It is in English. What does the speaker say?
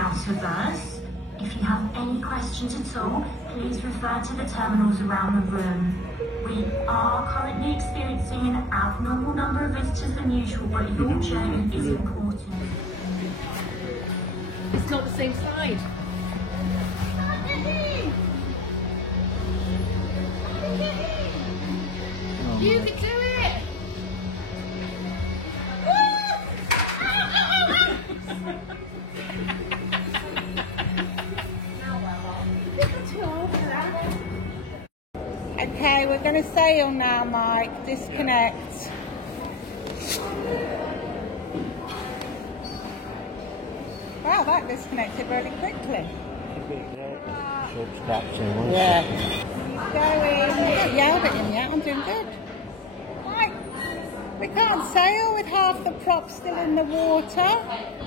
out of us. If you have any questions at all, please refer to the terminals around the room. We are currently experiencing an abnormal number of visitors than usual, but your journey is important. It's not the same side. You can do it! Okay, we're going to sail now, Mike. Disconnect. Wow, that disconnected really quickly. Yeah. He's going. I haven't yelled at him yet. I'm doing good. Right. We can't sail with half the prop still in the water.